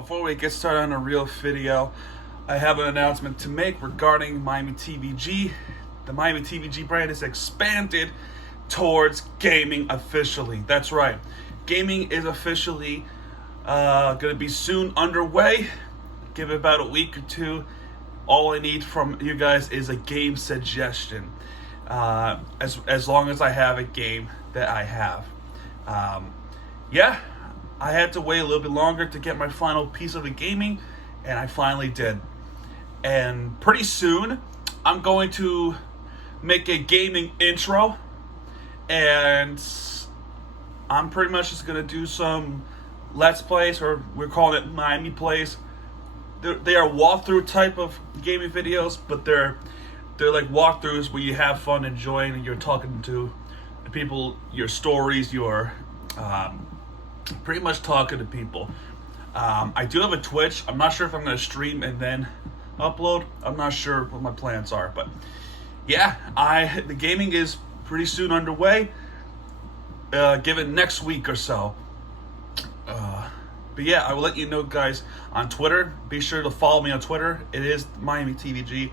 before we get started on a real video, I have an announcement to make regarding Miami TVG. The Miami TVG brand is expanded towards gaming officially. That's right. Gaming is officially going to be soon underway. Give it about a week or two. All I need from you guys is a game suggestion. As long as I have a game that I have. I had to wait a little bit longer to get my final piece of the gaming, and I finally did. And pretty soon, I'm going to make a gaming intro, and I'm pretty much just going to do some Let's Plays, or we're calling it Miami Plays. They are walkthrough type of gaming videos, but they're like walkthroughs where you have fun enjoying and you're talking to the people, your stories, your pretty much talking to people. I do have a Twitch. I'm not sure if I'm going to stream and then upload. I'm not sure what my plans are, but yeah, the gaming is pretty soon underway. Give it next week or so. But yeah, I will let you know, guys, on Twitter. Be sure to follow me on Twitter. It is Miami TVG.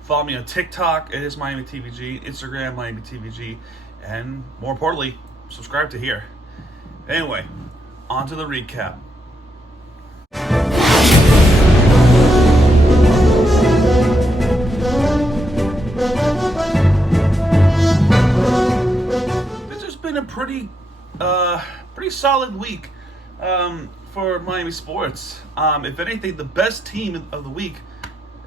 Follow me on TikTok. It is Miami TVG. Instagram, Miami TVG. And more importantly, subscribe to here. Anyway, on to the recap. This has been a pretty solid week for Miami sports. If anything, the best team of the week,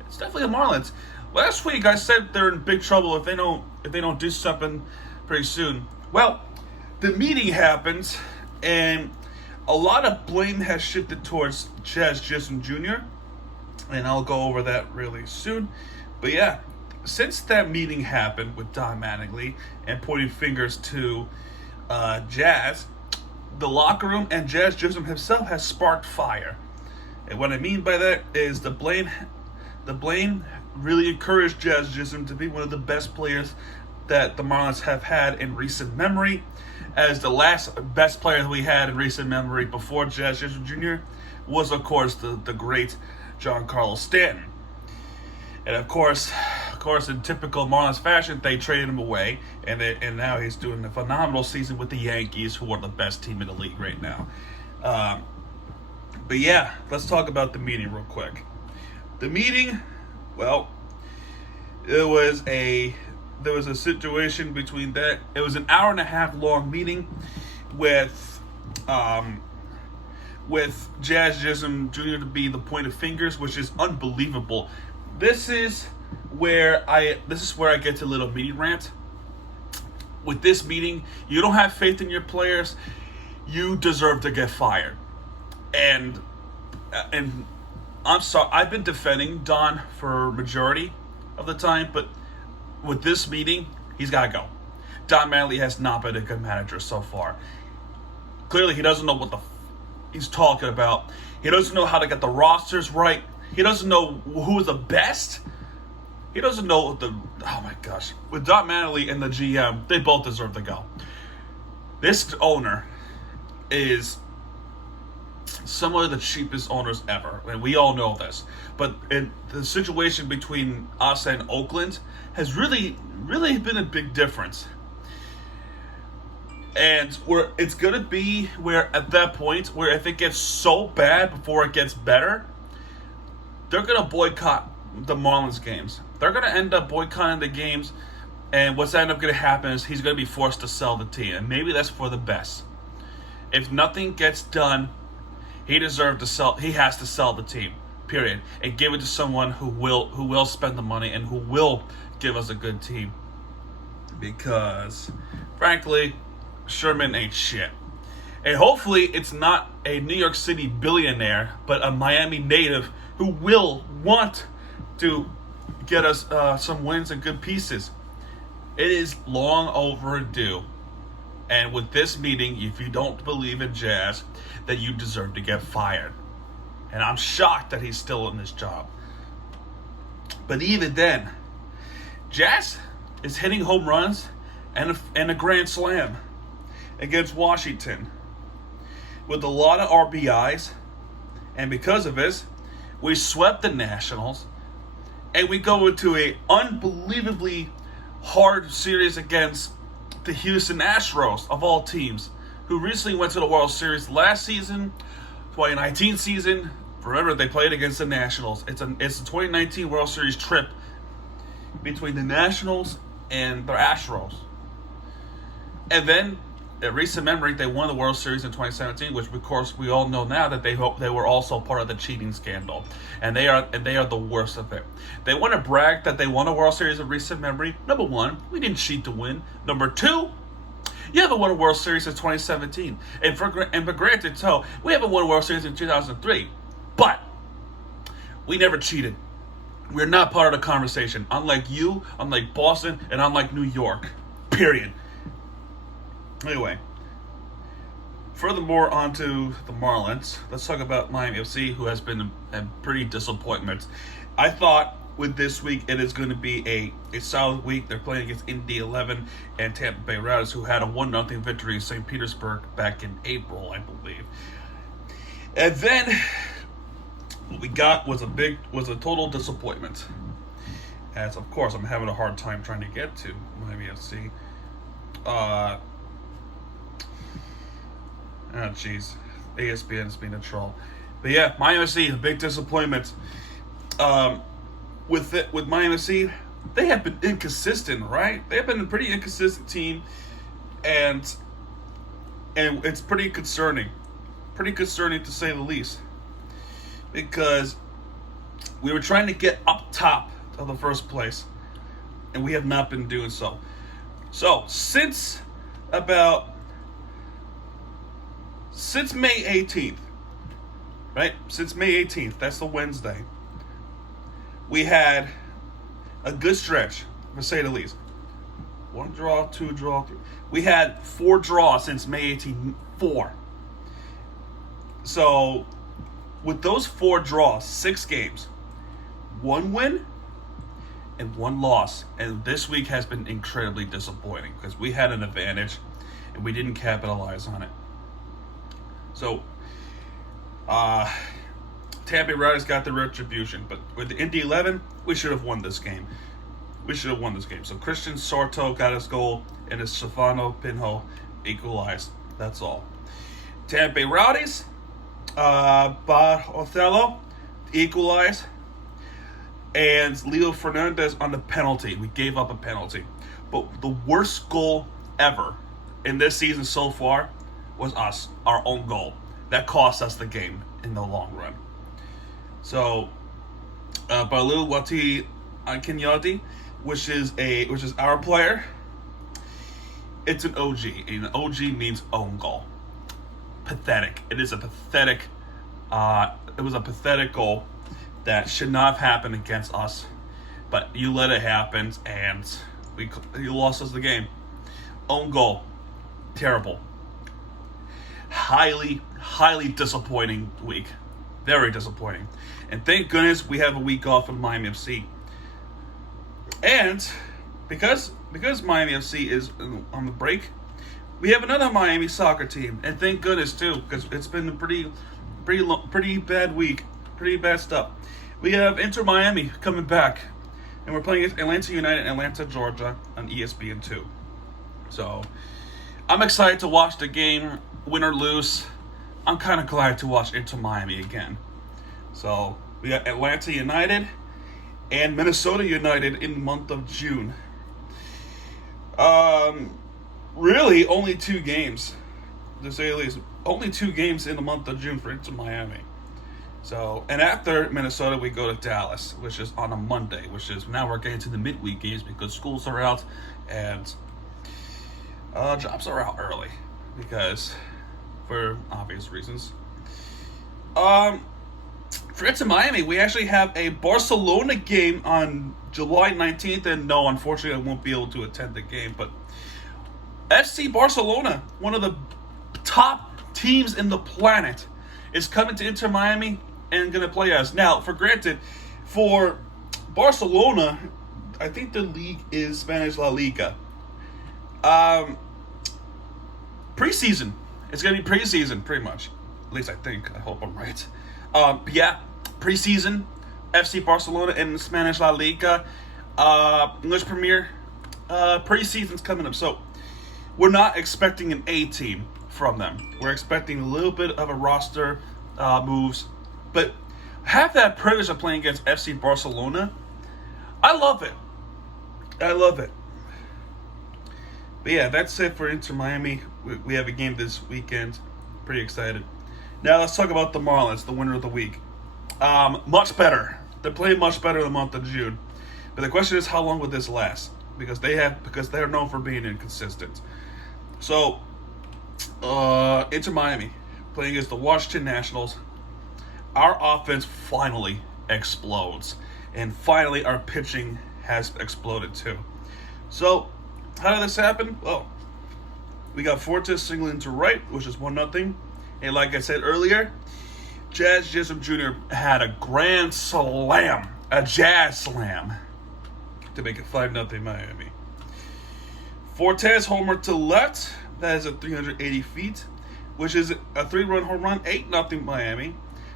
it's definitely the Marlins. Last week I said they're in big trouble if they don't do something pretty soon. Well, the meeting happens, and a lot of blame has shifted towards Jazz Chisholm Jr., and I'll go over that really soon. But yeah, since that meeting happened with Don Mattingly and pointing fingers to Jazz, the locker room and Jazz Chisholm himself has sparked fire. And what I mean by that is the blame really encouraged Jazz Chisholm to be one of the best players that the Marlins have had in recent memory, as the last best player that we had in recent memory before Jazz Chisholm Jr. was, of course, the great Giancarlo Stanton. And of course, in typical Marlins fashion, they traded him away, and now he's doing a phenomenal season with the Yankees, who are the best team in the league right now. But yeah, let's talk about the meeting real quick. The meeting, well, there was a situation between that. It was an hour and a half long meeting with Jazz Chisholm Jr. to be the point of fingers, which is unbelievable. This is where I get to a little mini rant. With this meeting, you don't have faith in your players, you deserve to get fired. And I'm sorry, I've been defending Don for majority of the time, but with this meeting, he's got to go. Don Mattingly has not been a good manager so far. Clearly, he doesn't know what he's talking about. He doesn't know how to get the rosters right. He doesn't know who is the best. He doesn't know oh my gosh. With Don Mattingly and the GM, they both deserve to go. This owner is some of the cheapest owners ever, and we all know this. But the situation between us and Oakland has really been a big difference. And it's going to be where, at that point, where if it gets so bad before it gets better, they're going to boycott the Marlins games. They're going to end up boycotting the games, and what's end up going to happen is he's going to be forced to sell the team, and maybe that's for the best. If nothing gets done, he deserves to sell. He has to sell the team, period, and give it to someone who will spend the money and who will give us a good team. Because, frankly, Sherman ain't shit. And hopefully it's not a New York City billionaire, but a Miami native who will want to get us some wins and good pieces. It is long overdue. And with this meeting, if you don't believe in Jazz, then you deserve to get fired. And I'm shocked that he's still in this job. But even then, Jazz is hitting home runs and a grand slam against Washington with a lot of RBIs And because of this, we swept the Nationals. And we go into a unbelievably hard series against the Houston Astros, of all teams, who recently went to the World Series last season, 2019 season. Remember, they played against the Nationals. It's the 2019 World Series trip between the Nationals and the Astros. And then, in recent memory, they won the World Series in 2017, which, of course, we all know now that they were also part of the cheating scandal, and they are the worst of it. They want to brag that they won a World Series in recent memory. Number one, we didn't cheat to win. Number two, you haven't won a World Series since 2017, and for granted, so we haven't won a World Series in 2003, but we never cheated. We're not part of the conversation. Unlike you, unlike Boston, and unlike New York. Period. Anyway, furthermore, on to the Marlins. Let's talk about Miami FC, who has been a pretty disappointment. I thought with this week it is going to be a solid week. They're playing against Indy 11 and Tampa Bay Rays, who had a 1-0 victory in St. Petersburg back in April, I believe. And then what we got was a total disappointment. As of course I'm having a hard time trying to get to Miami FC. Oh, jeez. ESPN's been a troll. But yeah, Miami FC, a big disappointment. With Miami FC, they have been inconsistent, right? They have been a pretty inconsistent team, and it's pretty concerning. Pretty concerning to say the least. Because we were trying to get up top of the first place, and we have not been doing so. So, since May 18th, right? Since May 18th, that's the Wednesday, we had a good stretch, to say the least. 1 draw, 2 draw, 3. We had 4 draws since May 18th. 4. So, with those 4 draws, 6 games, 1 win and 1 loss. And this week has been incredibly disappointing because we had an advantage and we didn't capitalize on it. So, Tampa Bay Rays got the retribution, but with the Indy 11, we should have won this game. So Christian Sorto got his goal, and Stefano Pinho equalized. That's all. Tampa Bay Rowdies, Bar Othello equalized, and Leo Fernandez on the penalty. We gave up a penalty. But the worst goal ever in this season so far was our own goal. That cost us the game in the long run. So, Balou Wati Kenyati, which is our player, it's an OG. And an OG means own goal. Pathetic. It is a pathetic. It was a pathetic goal that should not have happened against us, but you let it happen, and you lost us the game. Own goal. Terrible. Highly disappointing week. Very disappointing. And thank goodness we have a week off from Miami FC. And because Miami FC is on the break, we have another Miami soccer team. And thank goodness too, because it's been a pretty bad week. Pretty bad stuff. We have Inter Miami coming back. And we're playing Atlanta United and Atlanta, Georgia on ESPN2. So, I'm excited to watch the game, win or lose. I'm kind of glad to watch Inter Miami again. So, we got Atlanta United and Minnesota United in the month of June. Really, only 2 games, to say the least. Only 2 games in the month of June for Inter Miami. So, and after Minnesota, we go to Dallas, which is on a Monday, which is now we're getting to the midweek games because schools are out and jobs are out early because for obvious reasons. For Inter Miami, we actually have a Barcelona game on July 19th, and no, unfortunately, I won't be able to attend the game, but FC Barcelona, one of the top teams in the planet, is coming to Inter Miami and going to play us. Now, for Barcelona, I think the league is Spanish La Liga. Preseason. It's going to be preseason, pretty much. At least I think. I hope I'm right. Yeah, preseason, FC Barcelona in the Spanish La Liga, English Premier, preseason's coming up. So we're not expecting an A team from them. We're expecting a little bit of a roster moves, but have that privilege of playing against FC Barcelona. I love it. I love it. But yeah, that's it for Inter Miami. We have a game this weekend. Pretty excited. Now let's talk about the Marlins, the winner of the week. Much better. They're playing much better in the month of June. But the question is, how long will this last? Because they're known for being inconsistent. So, Inter Miami playing against the Washington Nationals. Our offense finally explodes, and finally our pitching has exploded too. So, how did this happen? Well, we got Fortes singling to right, which is 1-0. And like I said earlier, Jazz Chisholm Jr. had a grand slam, a jazz slam, to make it 5-0 Miami. Fortes homer to left, that is at 380 feet, which is a 3-run home run, 8-0 Miami.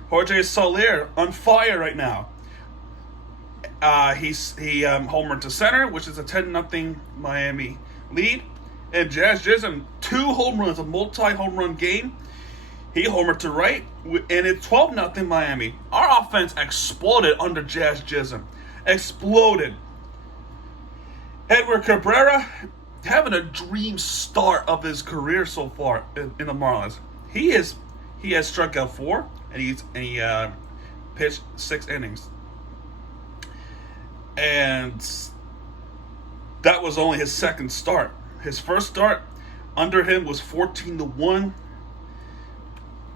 Jorge Soler on fire right now. He homered to center, which is a 10-0 Miami lead. And Jazz Chisholm, 2 home runs, a multi-home run game. He homered to right, and it's 12-0 Miami. Our offense exploded under Jazz Chisholm. Exploded. Edward Cabrera having a dream start of his career so far in the Marlins. He has struck out 4, and he pitched 6 innings. And that was only his second start. His first start under him was 14-1.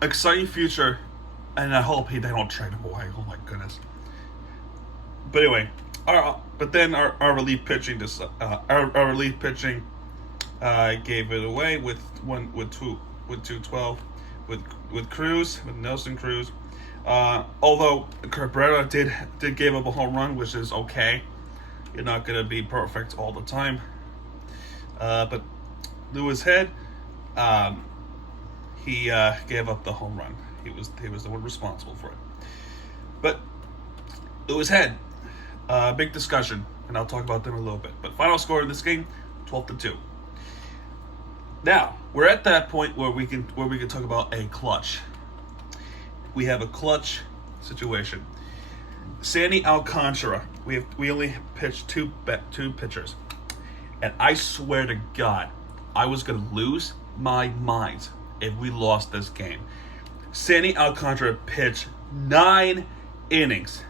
Exciting future, and I hope they don't trade him away. Oh my goodness. But anyway, our relief pitching gave it away with 212 with Cruz, with Nelson Cruz. Although Cabrera did give up a home run, which is okay. You're not gonna be perfect all the time. But Lewis Head, he gave up the home run. He was the one responsible for it. But Lewis Head, big discussion, and I'll talk about them in a little bit. But final score in this game, 12-2. Now we're at that point where we can talk about a clutch. We have a clutch situation. Sandy Alcantara. We only pitched two pitchers, and I swear to God, I was gonna lose my mind if we lost this game. Sandy Alcantara pitched 9 innings.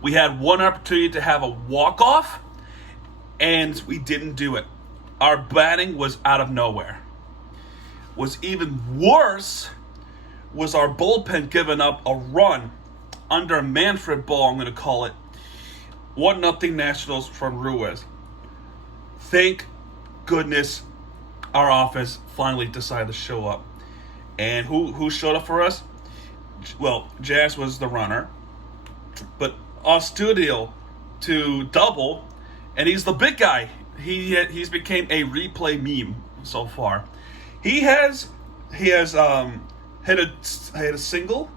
We had one opportunity to have a walk-off, and we didn't do it. Our batting was out of nowhere. What's even worse was our bullpen giving up a run under a Manfred ball, I'm going to call it. 1-0 Nationals from Ruiz. Thank goodness our offense finally decided to show up. And who showed up for us? Well, Jazz was the runner. But Astros to double, and he's the big guy. He's became a replay meme so far. He has hit a single,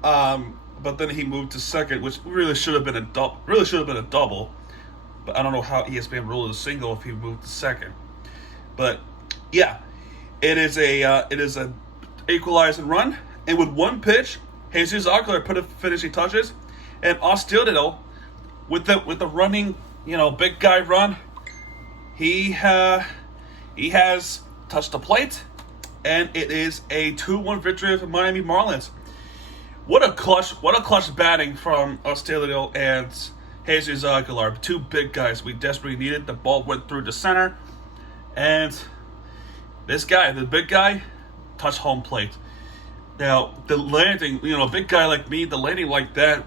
but then he moved to second, which really should have been a double. But I don't know how ESPN ruled a single if he moved to second. But yeah, it is a equalizing run, and with one pitch, Jesus Aguilar put a finishing touches, and Astros with the running, big guy run, he has touched the plate, and it is a 2-1 victory for Miami Marlins. What a clutch batting from Astros and Jesus Aguilar, 2 big guys we desperately needed. The ball went through the center, and this guy, the big guy, touched home plate. Now, the landing, a big guy like me, the landing like that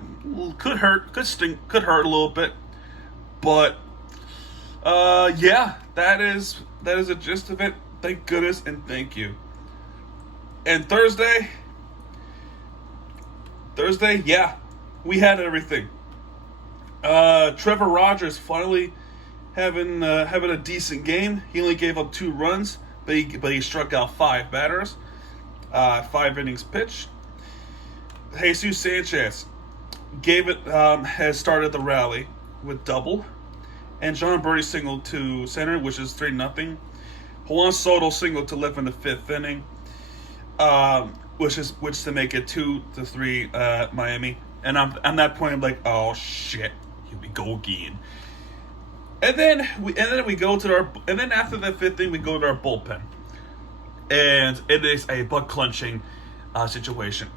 could hurt, could sting, could hurt a little bit. But, yeah, that is the gist of it. Thank goodness and thank you. And Thursday, yeah, we had everything. Trevor Rogers finally having a decent game. He only gave up 2 runs, but he struck out 5 batters. 5 innings pitched. Jesus Sanchez has started the rally with double, and John Birdie singled to center, which is 3-0. Juan Soto singled to left in the 5th inning, which to make it 2-3 Miami. And I'm that point, I'm like, oh shit, here we go again. And then we go to and then after the 5th inning we go to our bullpen, and it is a butt clenching situation.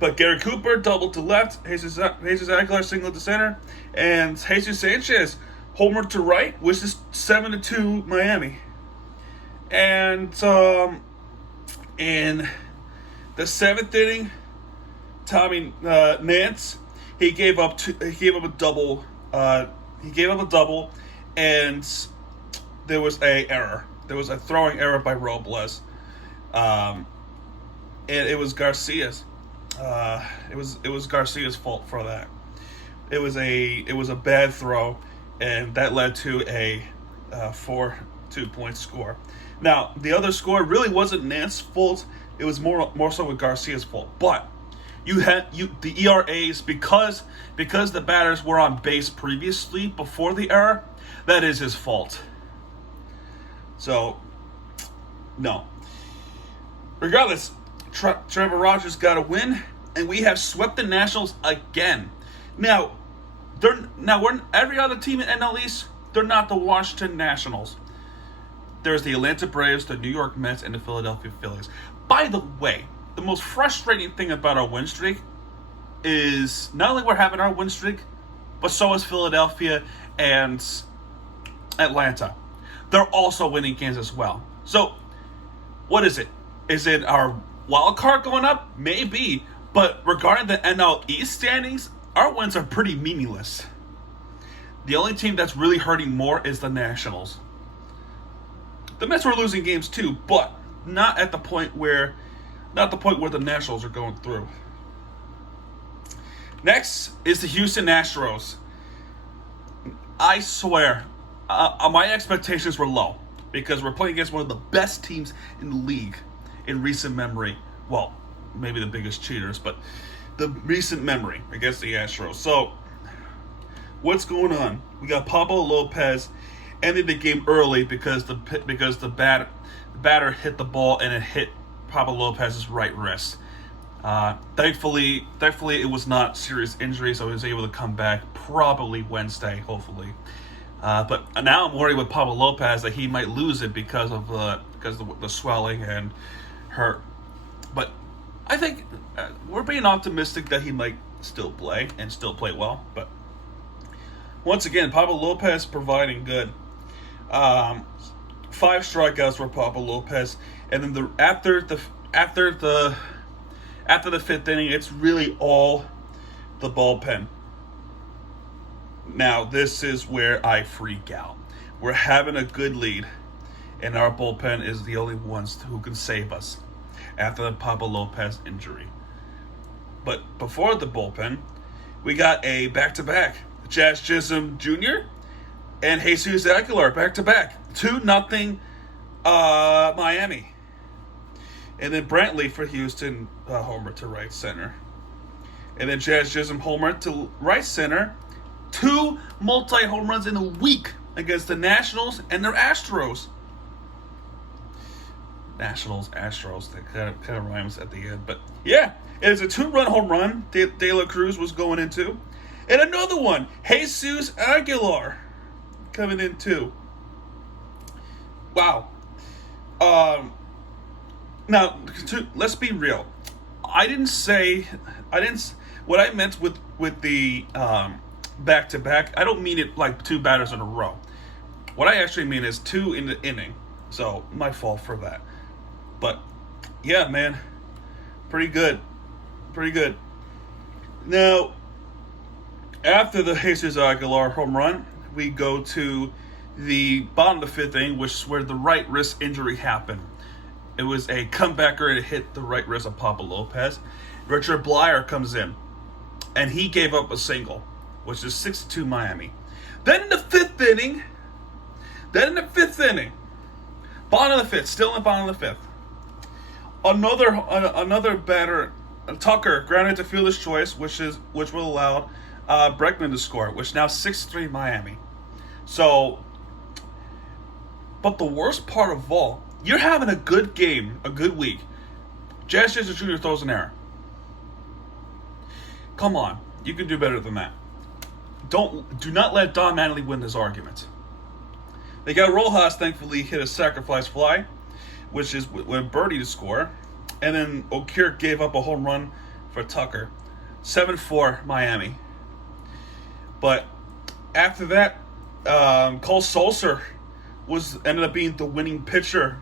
But Gary Cooper doubled to left, Jesus Aguilar singled to center, and Jesus Sanchez homered to right, which is 7-2 Miami. And in the 7th inning, Tommy Nance he gave up a double. He gave up a double, and there was a error. There was a throwing error by Robles, and it was Garcia's. It was Garcia's fault for that. It was a bad throw, and that led to a 4-2-point score. Now the other score really wasn't Nance's fault. It was more so with Garcia's fault. But the ERAs because the batters were on base previously before the error. That is his fault. So no. Regardless, Trevor Rogers got a win, and we have swept the Nationals again. Now, we're every other team in NL East. They're not the Washington Nationals. There's the Atlanta Braves, the New York Mets, and the Philadelphia Phillies. By the way, the most frustrating thing about our win streak is not only we're having our win streak, but so is Philadelphia and Atlanta. They're also winning games as well. So, what is it? Is it our wild card going up? Maybe. But regarding the NL East standings, our wins are pretty meaningless. The only team that's really hurting more is the Nationals. The Mets were losing games too, but not at the point where the Nationals are going through. Next is the Houston Astros. I swear, my expectations were low because we're playing against one of the best teams in the league in recent memory. Well, maybe the biggest cheaters, but the recent memory against the Astros. So, what's going on? We got Pablo Lopez ended the game early because the batter hit the ball and it hit Pablo Lopez's right wrist. Thankfully, it was not serious injury, so he was able to come back probably Wednesday, hopefully. But now I'm worried with Pablo Lopez that he might lose it because of the swelling and hurt. But I think we're being optimistic that he might still play and still play well. But once again, Pablo Lopez providing good. 5 strikeouts for Pablo Lopez, and then after the 5th inning, it's really all the bullpen. Now, this is where I freak out. We're having a good lead, and our bullpen is the only ones who can save us after the Pablo Lopez injury. But before the bullpen, we got a back-to-back. Jazz Chisholm Jr. and Jesus Aguilar back-to-back. 2-0 Miami. And then Brantley for Houston, homer to right center. And then Jazz Chisholm homer to right center. 2 multi-home runs in a week against the Nationals and their Astros. Nationals, Astros, that kind of rhymes at the end. But yeah, it is a 2-run home run De La Cruz was going into. And another one, Jesus Aguilar coming in too. Wow. Now, let's be real. What I meant with the back-to-back, I don't mean it like 2 batters in a row. What I actually mean is 2 in the inning. So, my fault for that. But, yeah, man. Pretty good. Now, after the Jesus Aguilar home run, we go to the bottom of the 5th inning, which is where the right wrist injury happened. It was a comebacker and it hit the right wrist of Pablo Lopez. Richard Blyer comes in, and he gave up a single, which is 6-2 Miami. Then in the 5th inning, bottom of the 5th, still in the bottom of the 5th, another batter Tucker grounded to fielder's choice, which will allow Bregman to score, which now 6-3 Miami. So, but the worst part of all, you're having a good game, a good week. Jazz Jason Jr. throws an error. Come on, you can do better than that. Do not let Don Mattingly win this argument. They got Rojas, thankfully, hit a sacrifice fly, which is when Birdie to score. And then Okirk gave up a home run for Tucker. 7-4 Miami. But after that, Cole Sulser ended up being the winning pitcher.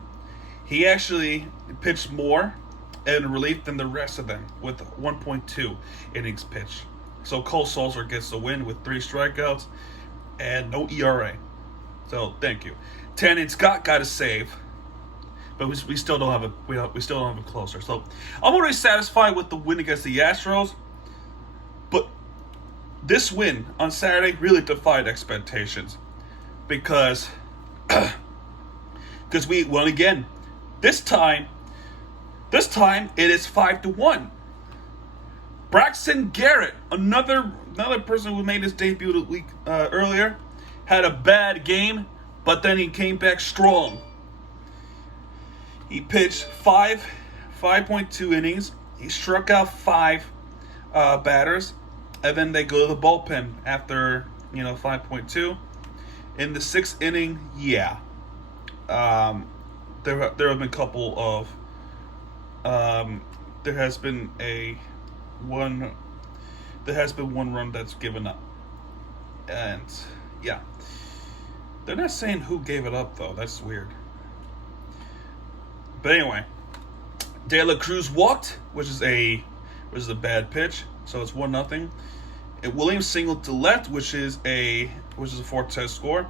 He actually pitched more in relief than the rest of them with 1.2 innings pitched. So Cole Sulser gets the win with 3 strikeouts and no ERA. So thank you. Tanner Scott got a save, but we still don't have a closer. So I'm already satisfied with the win against the Astros, but this win on Saturday really defied expectations because we won again. This time it is 5-1. Braxton Garrett, another person who made his debut a week earlier, had a bad game, but then he came back strong. He pitched 5.2 innings. He struck out 5 batters, and then they go to the bullpen after 5.2. In the 6th inning, there have been a couple of there has been one run that's given up, and they're not saying who gave it up though. That's weird. But anyway, De La Cruz walked, which is a bad pitch, so it's 1-0. And Williams singled to left, which is a Fortes score.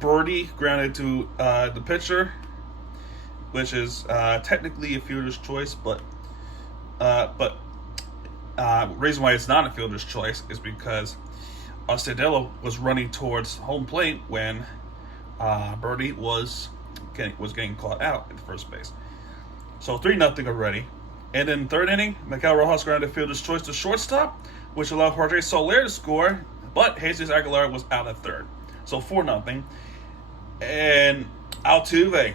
Birdie grounded to the pitcher, which is technically a fielder's choice, but reason why it's not a fielder's choice is because Ostadillo was running towards home plate when Birdie was getting caught out at first base. So 3-0 already. And in the 3rd inning, Miguel Rojas grounded fielder's choice to shortstop, which allowed Jorge Soler to score, but Jesus Aguilar was out at 3rd. So 4-0. And Jose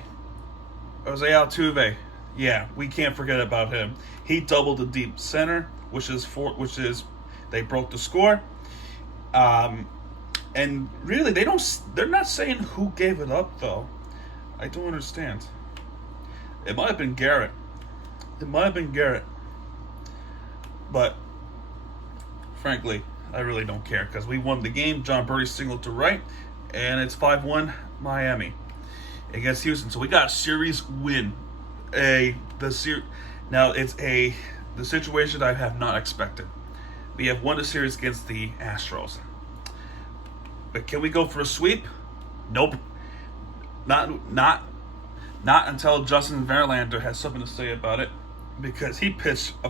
Altuve, we can't forget about him. He doubled the deep center, which is they broke the score. And really they're not saying who gave it up though. I don't understand. It might have been Garrett. But frankly, I really don't care because we won the game. John Birdie singled to right, and it's 5-1 Miami against Houston. So we got a series win. Now it's the situation I have not expected. We have won the series against the Astros. But can we go for a sweep? Nope. Not until Justin Verlander has something to say about it, because he pitched a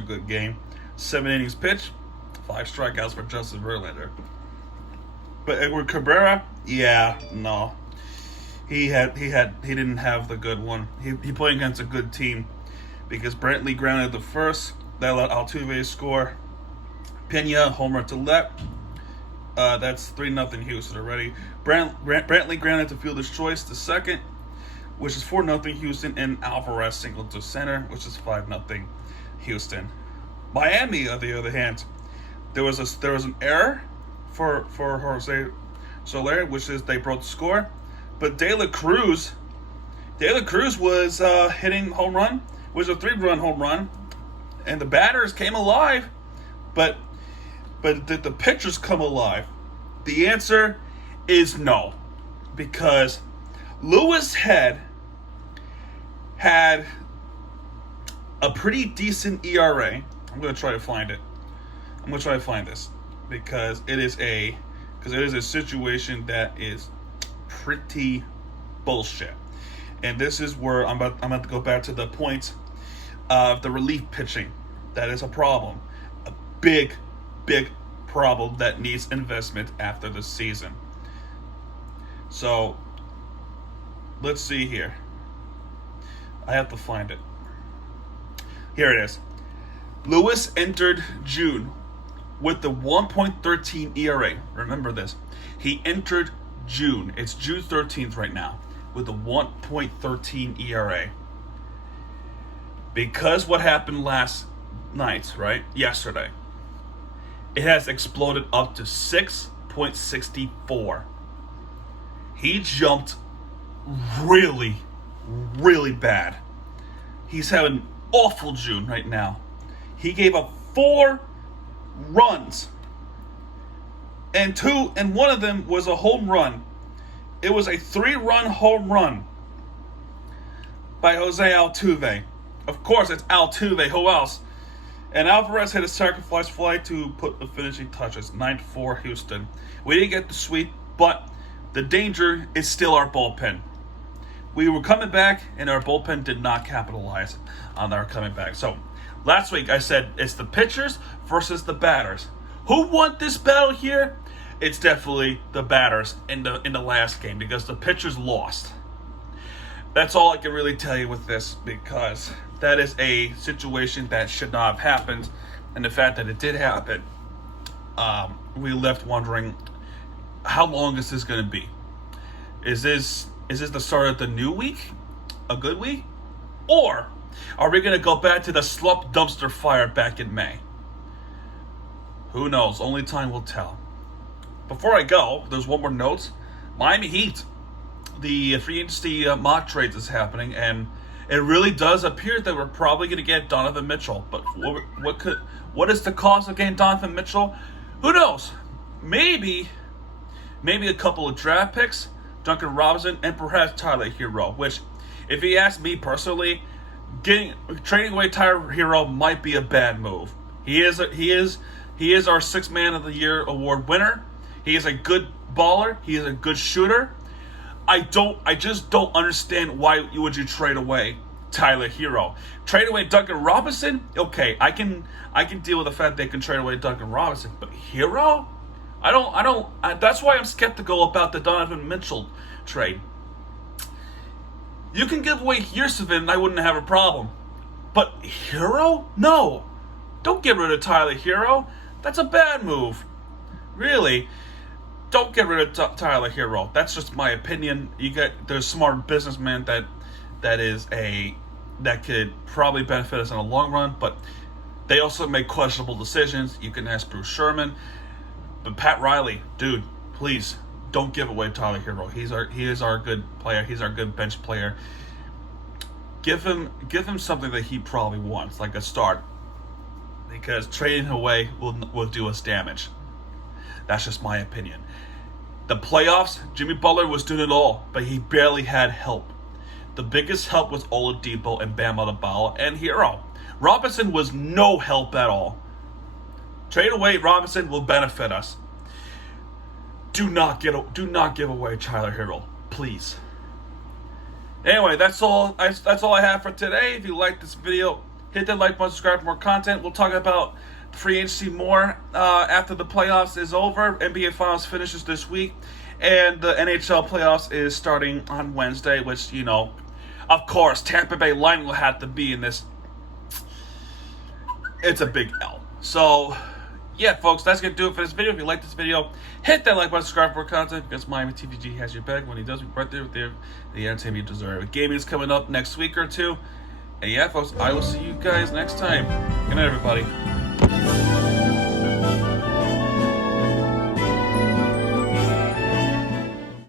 good game. 7 innings pitched, 5 strikeouts for Justin Verlander. But Edward Cabrera, no. He didn't have the good one. He played against a good team because Brantley grounded the first. That allowed Altuve score. Pena homer to left. That's 3-0 Houston already. Brantley grounded to fielder's choice the second, which is 4-0 Houston, and Alvarez singled to center, which is 5-0 Houston. Miami, on the other hand, there was an error for Jose Soler, which is they broke the score. But De La Cruz was hitting home run, which was a 3-run home run, and the batters came alive, but did the pitchers come alive? The answer is no, because Lewis had a pretty decent ERA. I'm going to try to find it. I'm going to try to find this because it is a situation that is pretty bullshit. And this is where I'm about to go back to the point of the relief pitching. That is a problem. A big problem that needs investment after the season. So, let's see here. I have to find it. Here it is. Lewis entered June with the 1.13 ERA. Remember this. He entered June. It's June 13th right now with a 1.13 ERA. Because what happened last night, right? Yesterday. It has exploded up to 6.64. He jumped really, really bad. He's having an awful June right now. He gave up 4 runs. And one of them was a home run. It was a 3-run home run by Jose Altuve. Of course, it's Altuve. Who else? And Alvarez hit a sacrifice fly to put the finishing touches. 9-4 Houston. We didn't get the sweep, but the danger is still our bullpen. We were coming back, and our bullpen did not capitalize on our coming back. So, last week I said it's the pitchers versus the batters. Who won this battle here? It's definitely the batters in the last game because the pitchers lost. That's all I can really tell you with this because that is a situation that should not have happened, and the fact that it did happen, we left wondering how long is this going to be? Is this the start of the new week, a good week, or are we going to go back to the slump dumpster fire back in May? Who knows? Only time will tell. Before I go, there's one more note. Miami Heat. The free agency mock trades is happening, and it really does appear that we're probably going to get Donovan Mitchell. But what is the cost of getting Donovan Mitchell? Who knows? Maybe a couple of draft picks, Duncan Robinson, and perhaps Tyler Hero. Which, if you ask me personally, trading away Tyler Hero might be a bad move. He is our 6th Man of the Year award winner. He is a good baller. He is a good shooter. I just don't understand why would you trade away Tyler Hero. Trade away Duncan Robinson? Okay, I can deal with the fact they can trade away Duncan Robinson, but Hero? That's why I'm skeptical about the Donovan Mitchell trade. You can give away Yurcevin and I wouldn't have a problem. But Hero? No. Don't get rid of Tyler Hero. That's a bad move. Really. Don't get rid of Tyler Hero. That's just my opinion. There's smart businessmen that could probably benefit us in the long run, but they also make questionable decisions. You can ask Bruce Sherman, but Pat Riley, dude, please don't give away Tyler Hero. He is our good player. He's our good bench player. Give him something that he probably wants, like a start, because trading away will do us damage. That's just my opinion. The playoffs, Jimmy Butler was doing it all, but he barely had help. The biggest help was Oladipo and Bam Adebayo and Hero. Robinson was no help at all. Trade away Robinson will benefit us. Do not give away Tyler Hero, please. Anyway, that's all I have for today. If you like this video, hit that like button, subscribe for more content. We'll talk about free agency more after the playoffs is over. NBA Finals finishes this week, and the NHL playoffs is starting on Wednesday, which, of course, Tampa Bay Lightning will have to be in this. It's a big L. So, yeah, folks, that's going to do it for this video. If you like this video, hit that like button, subscribe for more content, because Miami TVG has your back. When he does, we're right there with the entertainment you deserve. Gaming is coming up next week or two. And yeah, folks, I will see you guys next time. Good night, everybody.